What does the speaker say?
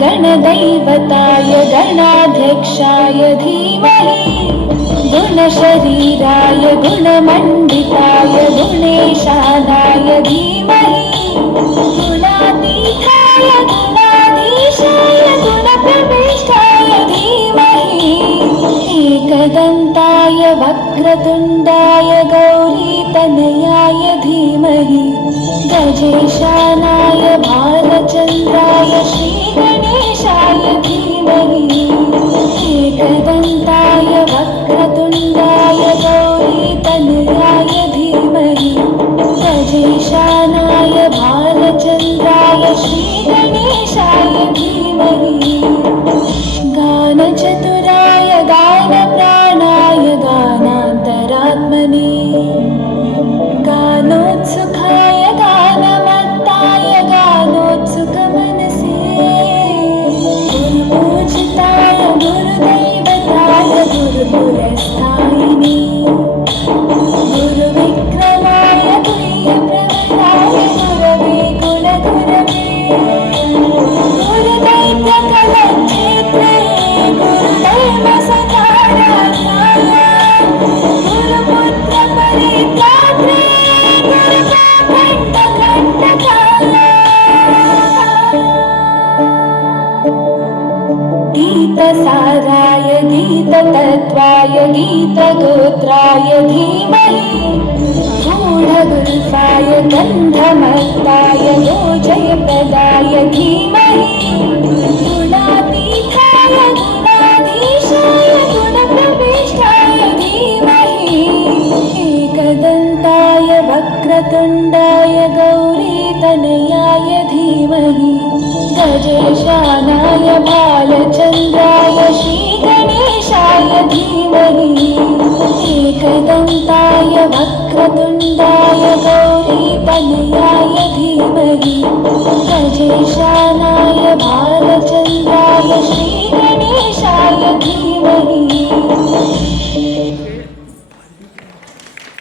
गणदैवताय गणाध्यक्षाय धीमहि गुणशरीराय गुणमण्डिताय गुणेशानाय धीमहि गुणातीताय गुणाधीशाय गुणप्रविष्टाय धीमहि एकदन्ताय वक्रतुण्डाय गौरीतनयाय धीमहि गजेशानाय भालचन्द्राय श्रीगणेशाय धीमहि एकदन्ताय वक्रतुण्डाय गौरीतनयाय धीमहि गजेशानाय भालचन्द्राय श्रीगणेशाय धीमहि गानचतुराय गानप्राणाय गानान्तरात्मने गानोत्सुकाय गानमत्ताय गानोत्सुकमनसे गुरुपूजिताय गुरुदैवताय गुरुपुरस्थायिने गुरुविक्रमाय गुह्यप्रवराय गुरवे कुलगुरवे गुरुदैत्यकलक्षेत्रे गुरुदैवसकाराध्याय गुरुपुत्रपरित्रात्रे गीतसाराय गीततत्त्वाय गीतगोत्राय धीमहि गूढगुल्फाय गन्धमत्ताय योजयप्रदाय धीमहि गुणातीताय गुणाधीशाय गुणप्रविष्टाय धीमहि एकदन्ताय वक्रतुण्डाय गौरीतनयाय धीमहि गजेशानाय भालचन्द्राय श्रीगणेशाय धीमहि